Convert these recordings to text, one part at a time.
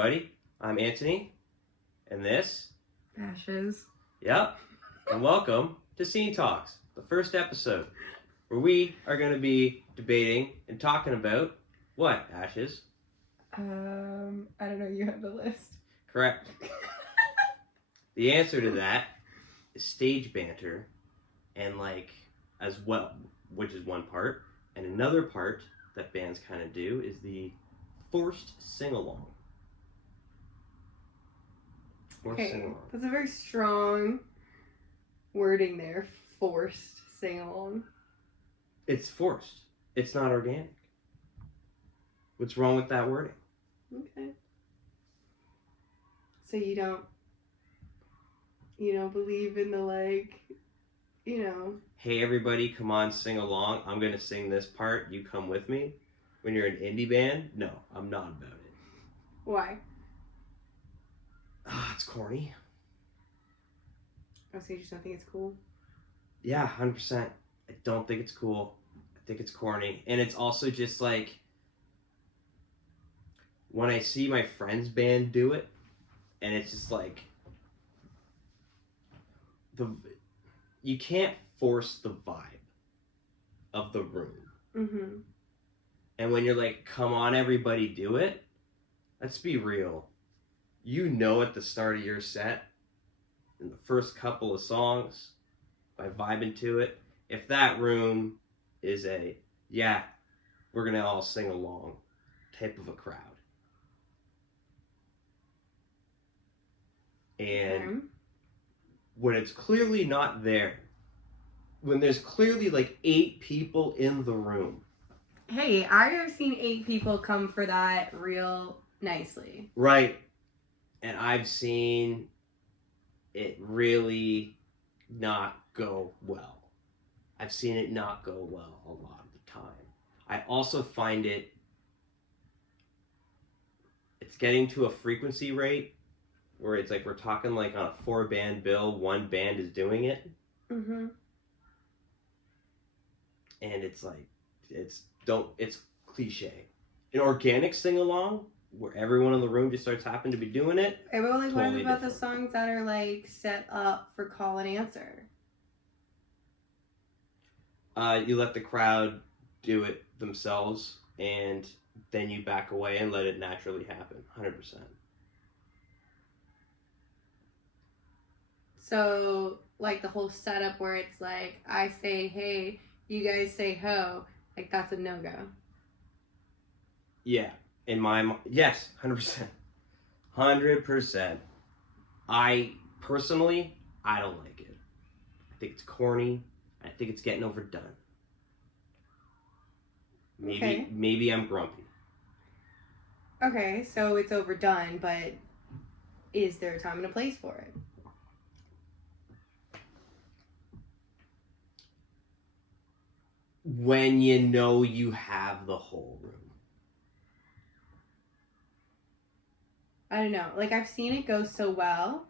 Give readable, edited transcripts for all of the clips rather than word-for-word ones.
everybody. I'm Antony, and this... Ashes. Yep, and welcome to Scene Talks, the first episode, where we are going to be debating and talking about what, Ashes? I don't know, you have the list. Correct. The answer to that is stage banter, and as well, which is one part, and another part that bands kind of do is the forced sing-along. Okay, that's a very strong wording there. Forced sing-along. It's forced. It's not organic. What's wrong with that wording? Okay. So you don't believe in the Hey everybody, come on, sing along. I'm going to sing this part. You come with me. When you're an indie band, no, I'm not about it. Why? It's corny. Oh, so you just don't think it's cool? Yeah, 100%. I don't think it's cool. I think it's corny. And it's also just like, when I see my friend's band do it, and it's just like, you can't force the vibe of the room. Mm-hmm. And when you're like, come on everybody, do it, let's be real. You know at the start of your set, in the first couple of songs, by vibing to it, if that room is a, yeah, we're going to all sing along type of a crowd. And when it's clearly not there, when there's clearly like 8 people in the room. Hey, I have seen 8 people come for that real nicely. Right. And I've seen it really not go well. I've seen it not go well a lot of the time. I also find it's getting to a frequency rate where it's like we're talking like on a 4-band bill, 1 band is doing it. Mm-hmm. And it's like, it's cliche. An organic sing-along, where everyone in the room just starts happening to be doing it. Hey, but like, totally what about different. the songs that are like set up for call and answer? You let the crowd do it themselves, and then you back away and let it naturally happen. 100%. So, like the whole setup where it's like, I say hey, you guys say ho, like that's a no-go. Yeah. In my mind, yes, 100%. 100%. I don't like it. I think it's corny. I think it's getting overdone. Maybe I'm grumpy. Okay, so it's overdone, but is there a time and a place for it? When you know you have the whole room. I don't know. Like, I've seen it go so well.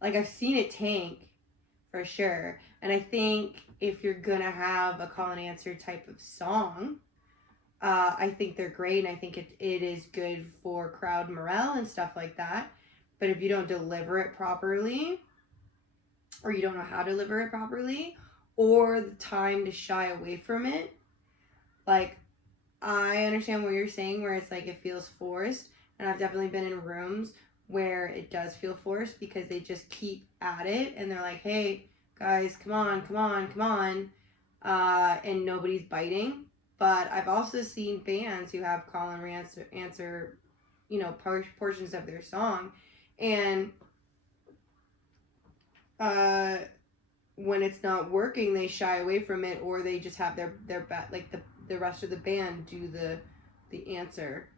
Like, I've seen it tank, for sure. And I think if you're gonna have a call and answer type of song, I think they're great, and I think it is good for crowd morale and stuff like that. But if you don't deliver it properly, or you don't know how to deliver it properly, or the time to shy away from it, like, I understand what you're saying, where it's like it feels forced, and I've definitely been in rooms where it does feel forced because they just keep at it, and they're like, hey, guys, come on, and nobody's biting. But I've also seen bands who have call and answer, portions of their song, and when it's not working, they shy away from it, or they just have the rest of the band do the answer,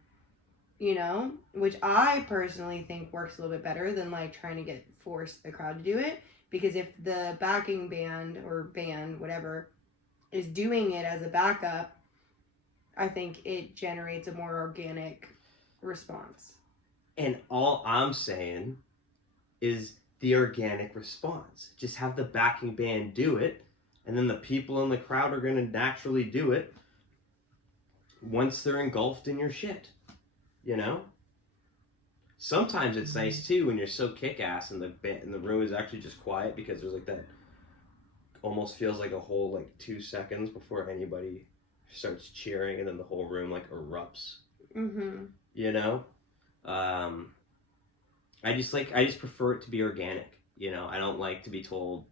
which I personally think works a little bit better than like trying to force the crowd to do it. Because if the backing band or band, whatever, is doing it as a backup, I think it generates a more organic response. And all I'm saying is the organic response. Just have the backing band do it, and then the people in the crowd are going to naturally do it once they're engulfed in your shit. Sometimes it's nice too when you're so kick-ass and the room is actually just quiet, because there's like that, almost feels like a whole like 2 seconds before anybody starts cheering, and then the whole room like erupts. You know, I just prefer it to be organic. You know, I don't like to be told,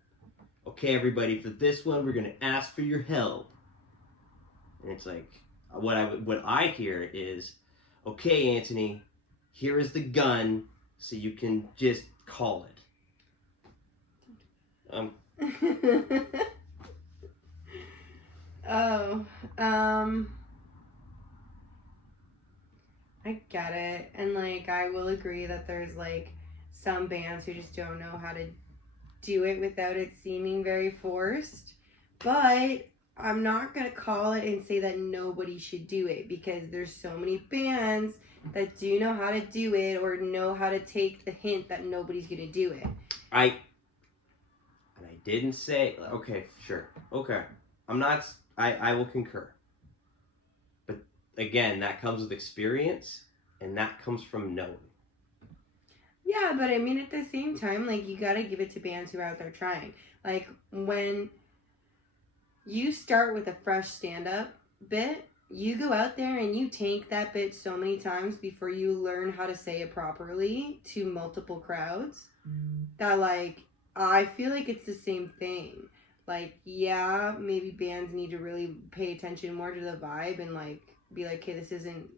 okay, everybody, for this one we're gonna ask for your help, and it's like what I hear is, okay, Antony, here is the gun, so you can just call it. Oh, I get it. And like, I will agree that there's like some bands who just don't know how to do it without it seeming very forced. But I'm not going to call it and say that nobody should do it, because there's so many bands that do know how to do it, or know how to take the hint that nobody's going to do it. I didn't say, okay, sure. Okay. I will concur. But again, that comes with experience, and that comes from knowing. Yeah, but I mean, at the same time, like, you gotta give it to bands who are out there trying. Like, when you start with a fresh stand-up bit, you go out there and you tank that bit so many times before you learn how to say it properly to multiple crowds, that, like, I feel like it's the same thing. Like, yeah, maybe bands need to really pay attention more to the vibe and, like, be like, okay, this isn't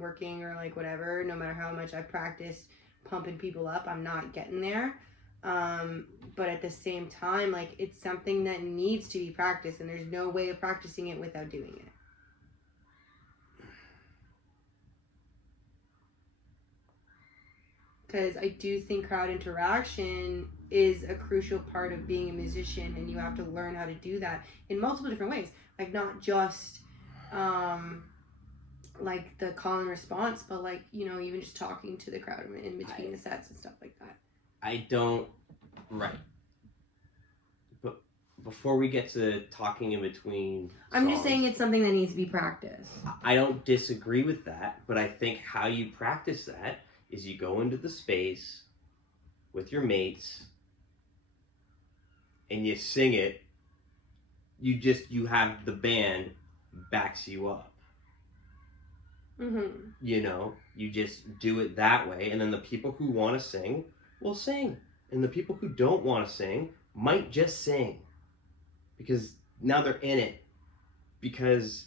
working, or, like, whatever. No matter how much I've practiced pumping people up, I'm not getting there. But at the same time, like, it's something that needs to be practiced, and there's no way of practicing it without doing it. Because I do think crowd interaction is a crucial part of being a musician, and you have to learn how to do that in multiple different ways. Like, not just like the call and response, but, like, you know, even just talking to the crowd in between the sets and stuff like that. Right. But before we get to talking in between I'm just saying it's something that needs to be practiced. I don't disagree with that, but I think how you practice that is you go into the space with your mates and you sing it. You have the band backs you up. You know, you just do it that way, and then the people who want to sing will sing, and the people who don't want to sing might just sing, because now they're in it, because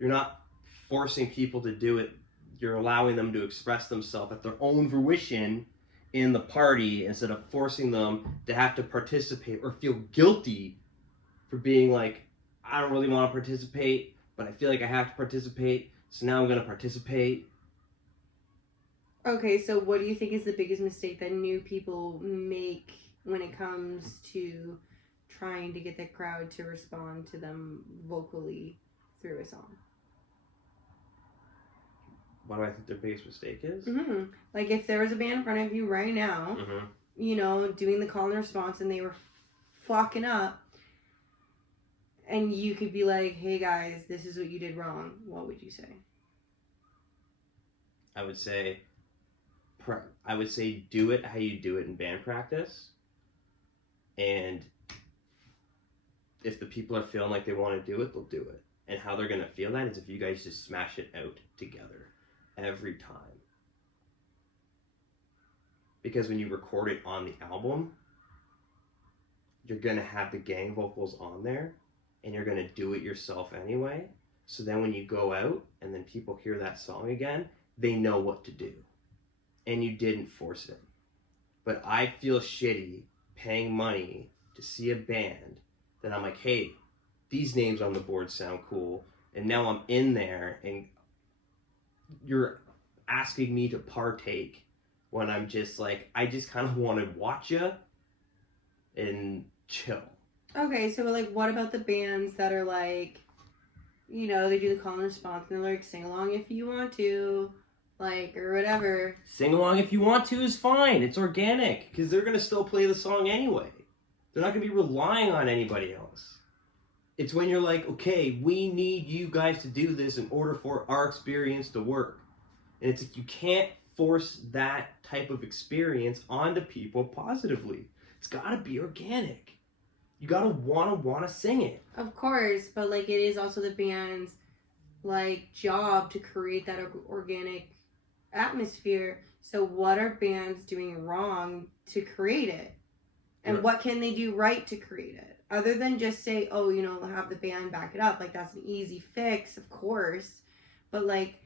you're not forcing people to do it. You're allowing them to express themselves at their own fruition in the party, instead of forcing them to have to participate or feel guilty for being like, I don't really want to participate, but I feel like I have to participate, so now I'm going to participate. Okay, so what do you think is the biggest mistake that new people make when it comes to trying to get the crowd to respond to them vocally through a song? What do I think their biggest mistake is? Like, if there was a band in front of you right now, you know, doing the call and response, and they were flocking up, and you could be like, hey guys, this is what you did wrong, what would you say? I would say do it how you do it in band practice, and if the people are feeling like they want to do it, they'll do it. And how they're going to feel that is if you guys just smash it out together every time. Because when you record it on the album, you're going to have the gang vocals on there, and you're going to do it yourself anyway. So then when you go out and then people hear that song again, they know what to do. And you didn't force it. But I feel shitty paying money to see a band that I'm like, hey, these names on the board sound cool, and now I'm in there and you're asking me to partake when I'm just like, I just kind of want to watch you and chill. Okay, so, like, what about the bands that are like, you know, they do the call and response, and they're like, sing along if you want to, like, or whatever. Sing along if you want to is fine. It's organic, because they're going to still play the song anyway. They're not going to be relying on anybody else. It's when you're like, okay, we need you guys to do this in order for our experience to work. And it's like, you can't force that type of experience onto people positively. It's got to be organic. You got to want to sing it. Of course, but like it is also the band's like job to create that organic atmosphere. So what are bands doing wrong to create it? And what can they do right to create it? Other than just say, oh, you know, have the band back it up. Like, that's an easy fix, of course. But, like,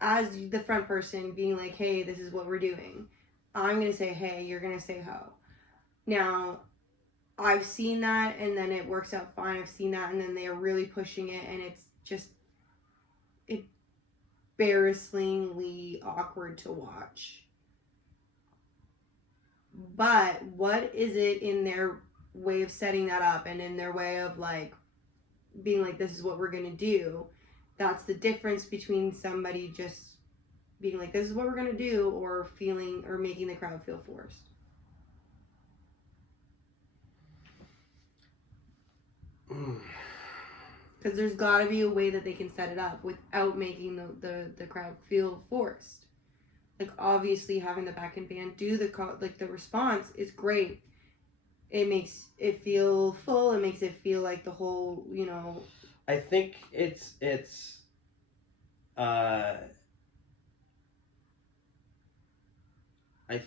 as the front person being like, hey, this is what we're doing. I'm going to say, hey, you're going to say ho. Now, I've seen that, and then it works out fine. I've seen that, and then they're really pushing it, and it's just embarrassingly awkward to watch. But what is it in their way of setting that up and in their way of like being like, this is what we're gonna do? That's the difference between somebody just being like, this is what we're gonna do, or feeling or making the crowd feel forced. Because there's got to be a way that they can set it up without making the crowd feel forced. Like, obviously, having the backing band do the response is great. It makes it feel full. It makes it feel like the whole, you know. I think I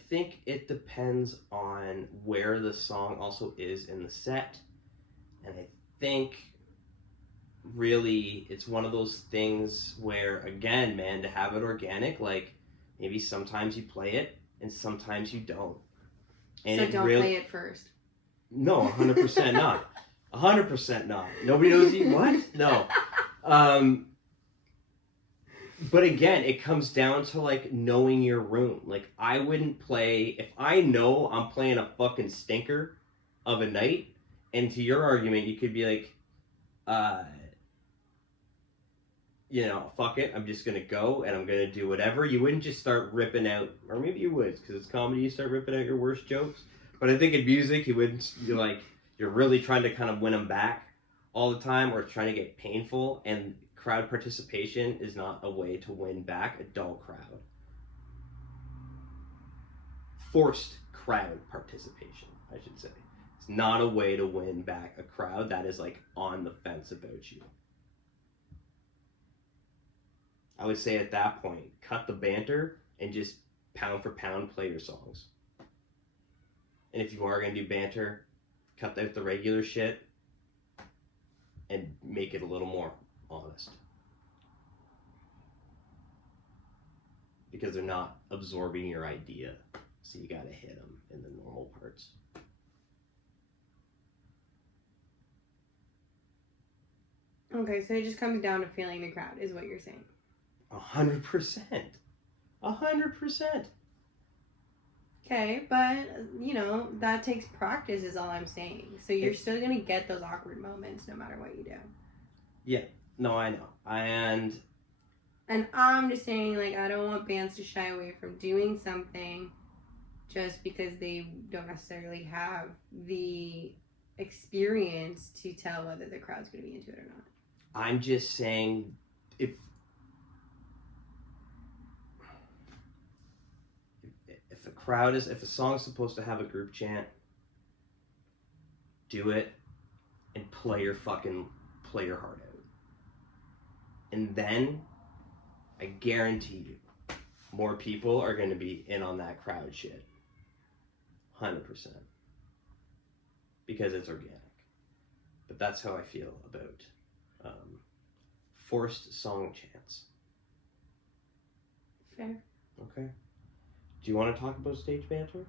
think it depends on where the song also is in the set. And I think really it's one of those things where, again, man, to have it organic, like, maybe sometimes you play it and sometimes you don't. And so don't play it first. No, 100% not. 100% not. Nobody knows you. What? No. But again, it comes down to like knowing your room. Like, I wouldn't play if I know I'm playing a fucking stinker of a night. And to your argument, you could be like, you know, fuck it, I'm just gonna go and I'm gonna do whatever. You wouldn't just start ripping out, or maybe you would, because it's comedy, you start ripping out your worst jokes. But I think in music, you wouldn't, you're really trying to kind of win them back all the time, or trying to get painful, and crowd participation is not a way to win back a dull crowd. Forced crowd participation, I should say. It's not a way to win back a crowd that is like on the fence about you. I would say at that point, cut the banter and just pound for pound play your songs. And if you are going to do banter, cut out the regular shit and make it a little more honest. Because they're not absorbing your idea, so you got to hit them in the normal parts. Okay, so it just comes down to feeling the crowd, is what you're saying. 100%. 100%. Okay, but, you know, that takes practice is all I'm saying. So you're still going to get those awkward moments no matter what you do. Yeah, no, I know. And I'm just saying, like, I don't want bands to shy away from doing something just because they don't necessarily have the experience to tell whether the crowd's going to be into it or not. I'm just saying, if a song's supposed to have a group chant, do it and play your heart out. And then I guarantee you more people are going to be in on that crowd shit. 100%. Because it's organic. But that's how I feel about forced song chants. Fair. Okay. Do you want to talk about stage banter?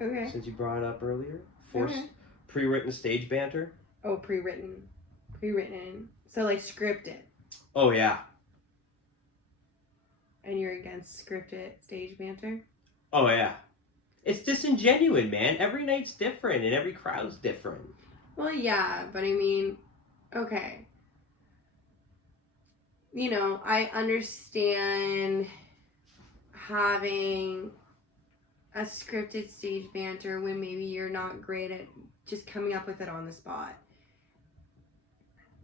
Okay. Since you brought it up earlier. Forced, okay. Pre-written stage banter? Oh, pre-written. So, like, scripted. Oh, yeah. And you're against scripted stage banter? Oh, yeah. It's disingenuous, man. Every night's different and every crowd's different. Well, yeah, but I mean, okay. You know, I understand having a scripted stage banter when maybe you're not great at just coming up with it on the spot.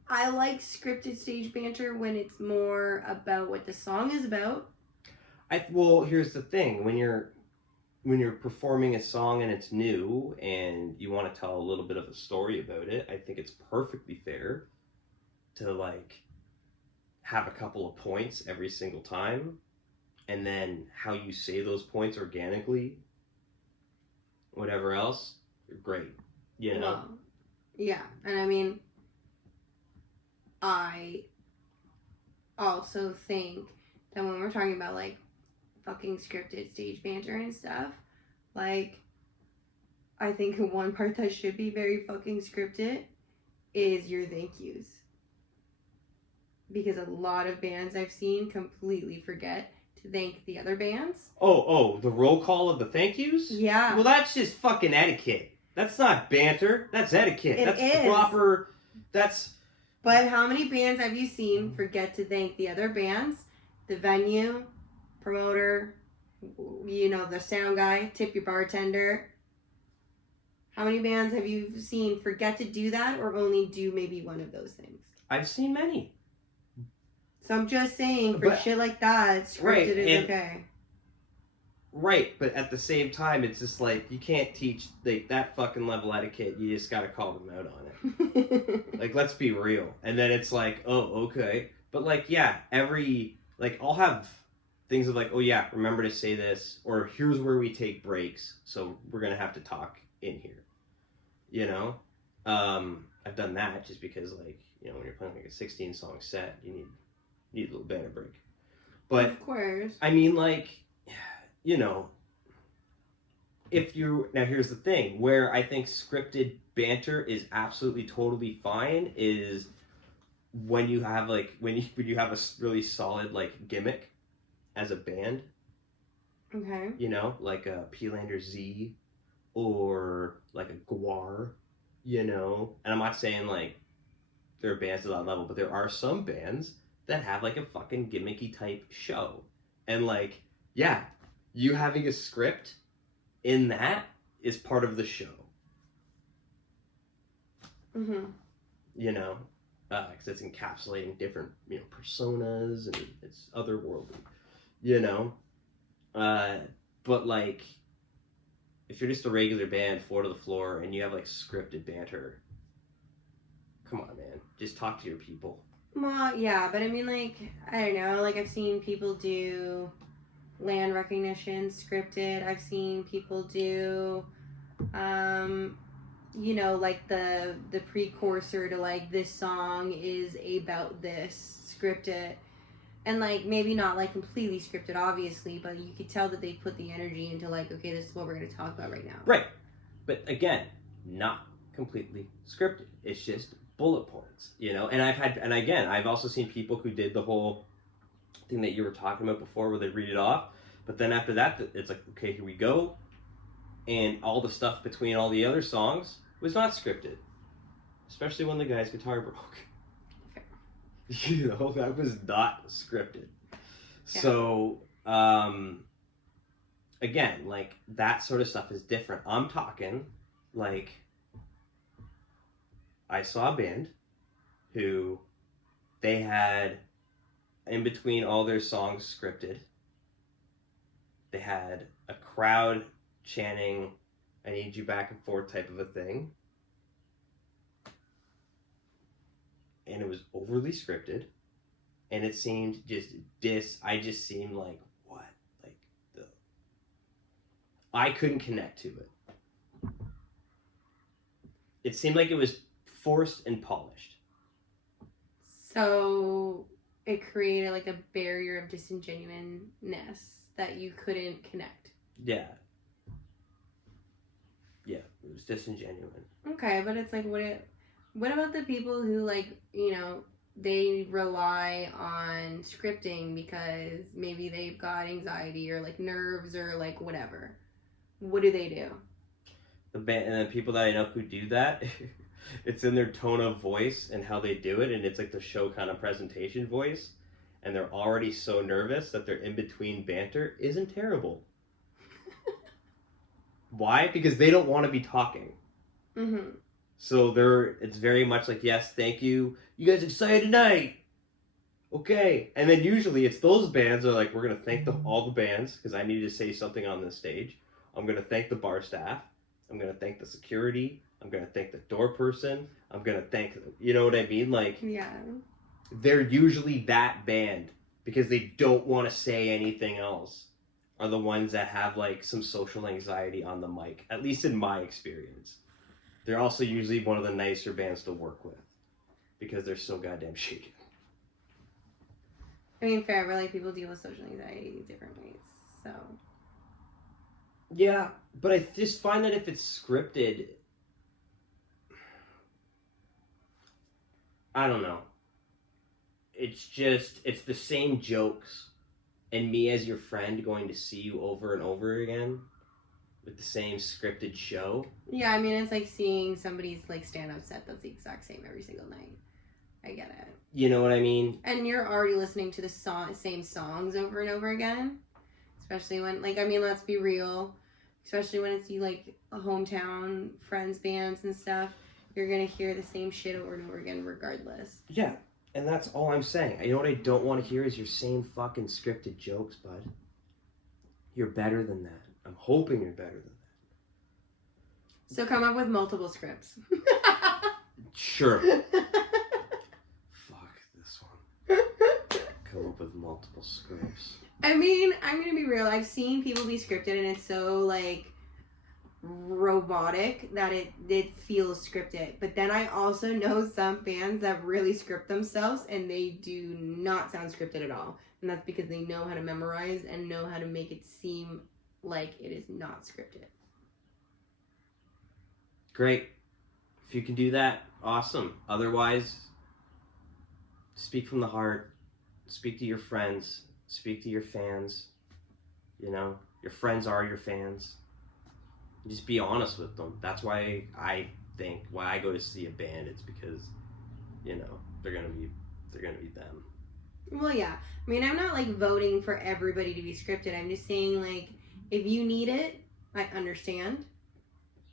I like scripted stage banter when it's more about what the song is about. Well, here's the thing: when you're performing a song and it's new and you want to tell a little bit of a story about it, I think it's perfectly fair to like have a couple of points every single time, and then how you say those points organically, whatever else, you're great. You know. Well, yeah, and I mean, I also think that when we're talking about like fucking scripted stage banter and stuff, like I think one part that should be very fucking scripted is your thank yous. Because a lot of bands I've seen completely forget to thank the other bands. Oh, the roll call of the thank yous? Yeah. Well, that's just fucking etiquette. That's not banter. That's etiquette. It That's is. proper. That's. But how many bands have you seen forget to thank the other bands? The venue, promoter, the sound guy, tip your bartender. How many bands have you seen forget to do that or only do maybe one of those things? I've seen many. So I'm just saying, for shit like that, scripted is okay. Right, but at the same time, it's just like, you can't teach like that fucking level etiquette. You just gotta call them out on it. Like, let's be real. And then it's like, oh, okay. But like, yeah, I'll have things of like, oh yeah, remember to say this, or here's where we take breaks, so we're gonna have to talk in here. I've done that just because, like, when you're playing like a 16-song set, you need a little banter break. But of course, I mean, like, now here's the thing where I think scripted banter is absolutely totally fine is when you have when you have a really solid like gimmick as a band. Okay. Like a Peelander Z or like a Guar, and I'm not saying like there are bands to that level, but there are some bands that have like a fucking gimmicky type show. And like, yeah, you having a script in that is part of the show. Mm-hmm. Because it's encapsulating different, personas and it's otherworldly, but like, if you're just a regular band, floor to the floor, and you have like scripted banter, come on, man, just talk to your people. Well, yeah, but I mean, like, I don't know, like, I've seen people do land recognition scripted. I've seen people do, like the precursor to, like, this song is about this scripted. And, like, maybe not, like, completely scripted, obviously, but you could tell that they put the energy into, like, okay, this is what we're going to talk about right now. Right. But, again, not completely scripted. It's just bullet points, And I've also seen people who did the whole thing that you were talking about before where they read it off. But then after that, it's like, okay, here we go. And all the stuff between all the other songs was not scripted. Especially when the guy's guitar broke. That was not scripted. Yeah. So, again, like, that sort of stuff is different. I'm talking, like, I saw a band who they had, in between all their songs scripted, they had a crowd chanting, "I need you back and forth" type of a thing. And it was overly scripted, and it seemed I just seemed like, what? Like, I couldn't connect to it. It seemed like it was forced and polished. So it created like a barrier of disingenuousness that you couldn't connect. Yeah. Yeah, it was disingenuous. Okay, but it's like, what about the people who, like, they rely on scripting because maybe they've got anxiety or, like, nerves or, like, whatever? What do they do? The band and the people that I know who do that, it's in their tone of voice and how they do it, and it's like the show kind of presentation voice, and they're already so nervous that their in-between banter isn't terrible. Why? Because they don't want to be talking. Mm-hmm. So it's very much like, yes, thank you. You guys excited tonight? Okay. And then usually it's those bands are like, we're going to thank all the bands because I needed to say something on this stage. I'm going to thank the bar staff. I'm going to thank the security. I'm going to thank the door person. I'm going to thank, you know what I mean? Like, Yeah. they're usually that band because they don't want to say anything else are the ones that have like some social anxiety on the mic, at least in my experience. They're also usually one of the nicer bands to work with because they're so goddamn shaken. I mean, fair, but like people deal with social anxiety different ways, so. Yeah, but I just find that if it's scripted, I don't know. It's the same jokes and me as your friend going to see you over and over again with the same scripted show. Yeah, I mean, it's like seeing somebody's like stand-up set that's the exact same every single night. I get it. You know what I mean? And you're already listening to the same songs over and over again. Especially when, like, I mean, let's be real. Especially when it's you, like, hometown friends, bands, and stuff. You're going to hear the same shit over and over again regardless. Yeah, and that's all I'm saying. You know what I don't want to hear is your same fucking scripted jokes, bud. You're better than that. I'm hoping you're better than that. So come up with multiple scripts. Sure. Fuck this one. Come up with multiple scripts. I mean, I'm going to be real. I've seen people be scripted and it's so, like, robotic that it feels scripted. But then I also know some bands that really script themselves and they do not sound scripted at all. And that's because they know how to memorize and know how to make it seem like it is not scripted. Great. If you can do that, awesome. Otherwise, speak from the heart. Speak to your friends. Speak to your fans. You know, your friends are your fans. Just be honest with them. That's why I go to see a band. It's because, you know, they're gonna be them. Well, yeah. I mean, I'm not like voting for everybody to be scripted. I'm just saying, like, if you need it, I understand.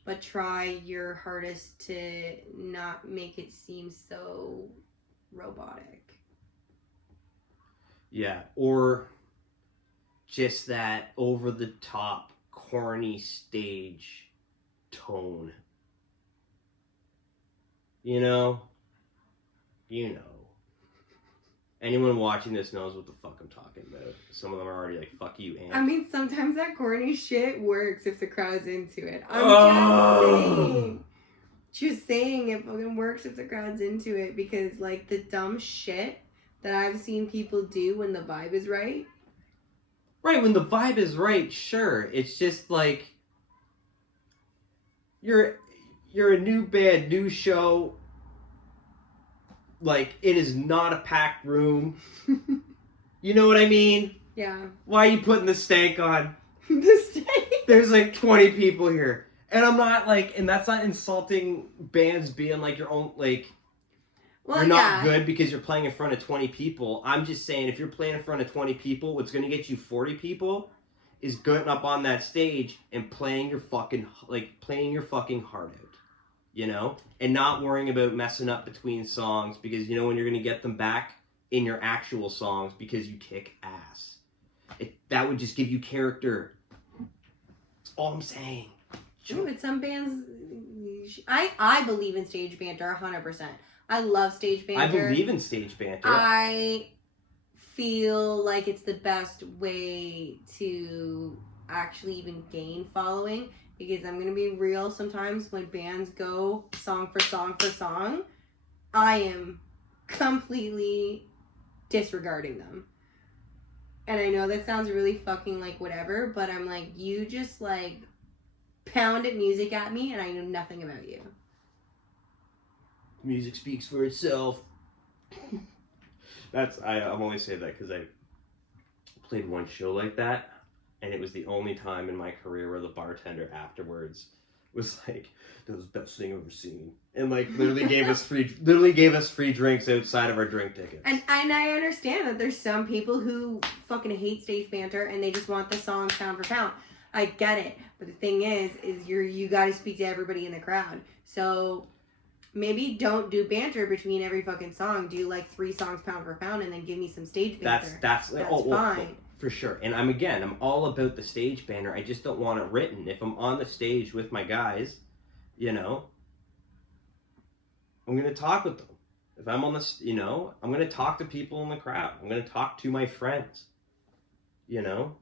But try your hardest to not make it seem so robotic. Yeah, or just that over the top, corny stage tone. You know? Anyone watching this knows what the fuck I'm talking about. Some of them are already like, fuck you, Ant. I mean, sometimes that corny shit works if the crowd's into it. I'm just saying it fucking works if the crowd's into it because, like, the dumb shit that I've seen people do when the vibe is right. Right, when the vibe is right, sure. It's just like, you're a new band, new show. Like, it is not a packed room. You know what I mean? Yeah. Why are you putting the stank on? The stank? There's like 20 people here. And I'm not like, and that's not insulting bands being like your own, like, well, you're not good because you're playing in front of 20 people. I'm just saying, if you're playing in front of 20 people, what's going to get you 40 people is getting up on that stage and playing your fucking heart out. You know? And not worrying about messing up between songs because you know when you're going to get them back in your actual songs because you kick ass. That would just give you character. That's all I'm saying. True, but some bands... I believe in stage banter 100%. I love stage banter. I believe in stage banter. I feel like it's the best way to actually even gain following. Because I'm going to be real, sometimes when bands go song for song for song, I am completely disregarding them. And I know that sounds really fucking like whatever, but I'm like, you just like pounded music at me and I know nothing about you. Music speaks for itself. I'm only saying that because I played one show like that. And it was the only time in my career where the bartender afterwards was like, "That was the best thing I've ever seen," and like literally gave us free drinks outside of our drink tickets. And I understand that there's some people who fucking hate stage banter and they just want the song pound for pound. I get it, but the thing is you got to speak to everybody in the crowd. So Maybe don't do banter between every fucking song. Do like 3 songs pound for pound, and then give me some stage banter. That's fine. For sure. And I'm all about the stage banter. I just don't want it written. If I'm on the stage with my guys, you know, I'm gonna talk with them. If I'm on this, you know, I'm gonna talk to people in the crowd. I'm gonna talk to my friends. You know,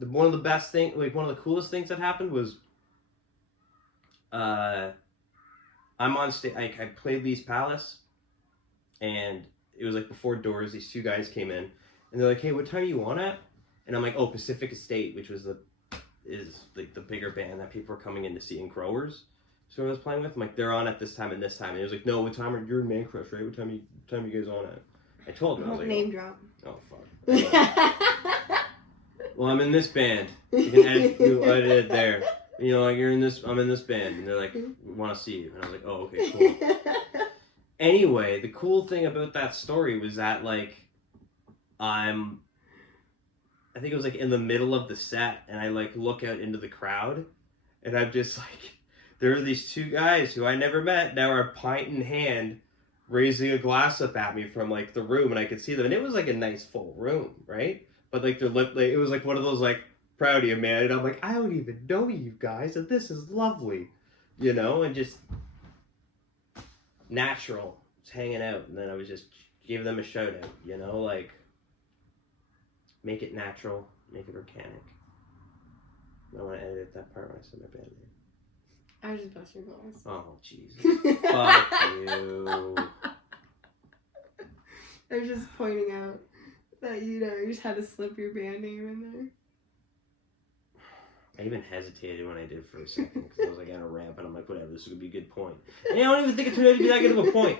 one of the best things, like one of the coolest things that happened was, I'm on stage. I played Lee's Palace, and it was like before doors. These 2 guys came in, and they're like, "Hey, what time are you on at?" And I'm like, "Oh, Pacific Estate," which was like the bigger band that people were coming in to see in Crowers. So I was playing with. I'm like, "They're on at this time and this time." And he was like, "No, what time are you're in Man Crush, right? What time you guys on at?" I told him. I was like, name drop. Oh fuck. Well, I'm in this band. You can edit it there. You know, like I'm in this band, and they're like, "We want to see you," and I was like, "Oh, okay, cool." Anyway, the cool thing about that story was that like, I think it was like in the middle of the set, and I like look out into the crowd, and I'm just like, there are these 2 guys who I never met now are pint in hand, raising a glass up at me from like the room, and I could see them, and it was like a nice full room, right? But like their lip, like, it was like one of those like, proud of you, man. And I'm like, I don't even know you guys, and this is lovely, you know, and just natural, just hanging out. And then I was just give them a shout out, you know, like make it natural, make it organic. I want to edit that part when I said my band name. I was just busting your balls. Oh, Jesus. Fuck you. I was just pointing out that, you know, you just had to slip your band name in there. I even hesitated when I did for a second because I was like at a ramp and I'm like, whatever, this is going to be a good point. And I don't even think it turned out to be that good of a point.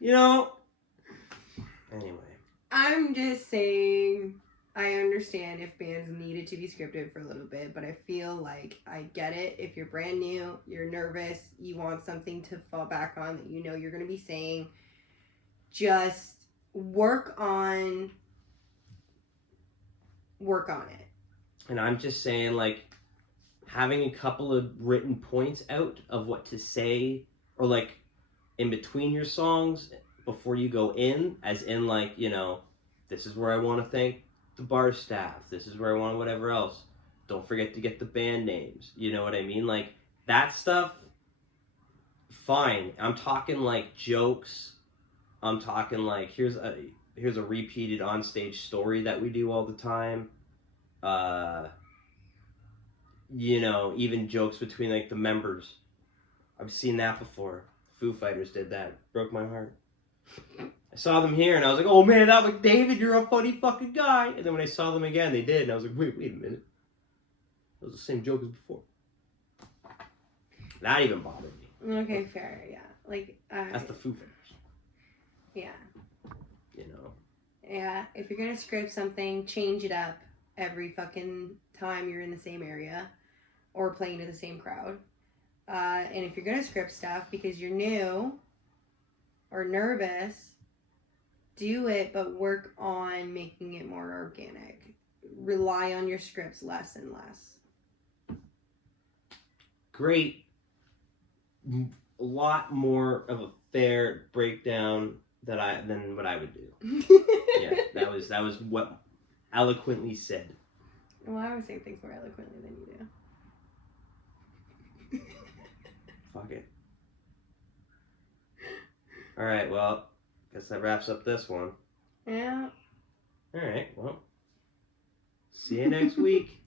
You know? Anyway. I'm just saying, I understand if bands needed to be scripted for a little bit, but I feel like I get it. If you're brand new, you're nervous, you want something to fall back on that you know you're going to be saying, just work on it. And I'm just saying, like, having a couple of written points out of what to say, or like in between your songs before you go in, as in like, you know, this is where I want to thank the bar staff, this is where I want whatever else, don't forget to get the band names, you know what I mean? Like, that stuff, fine. I'm talking like jokes, I'm talking like, here's a repeated onstage story that we do all the time. You know, even jokes between like the members. I've seen that before. Foo Fighters did that. Broke my heart. I saw them here and I was like, oh man, that was like, David, you're a funny fucking guy. And then when I saw them again, they did. And I was like, wait a minute. That was the same joke as before. That even bothered me. Okay, fair, yeah. Like, that's the Foo Fighters. Yeah. You know? Yeah, if you're gonna script something, change it up every fucking time you're in the same area or playing to the same crowd. And if you're gonna script stuff because you're new or nervous, do it, but work on making it more organic. Rely on your scripts less and less. Great. A lot more of a fair breakdown than what I would do. Yeah, that was what eloquently said. Well, I would say things more eloquently than you do. Fuck it. Alright, well, guess that wraps up this one. Yeah. Alright, well, see you next week.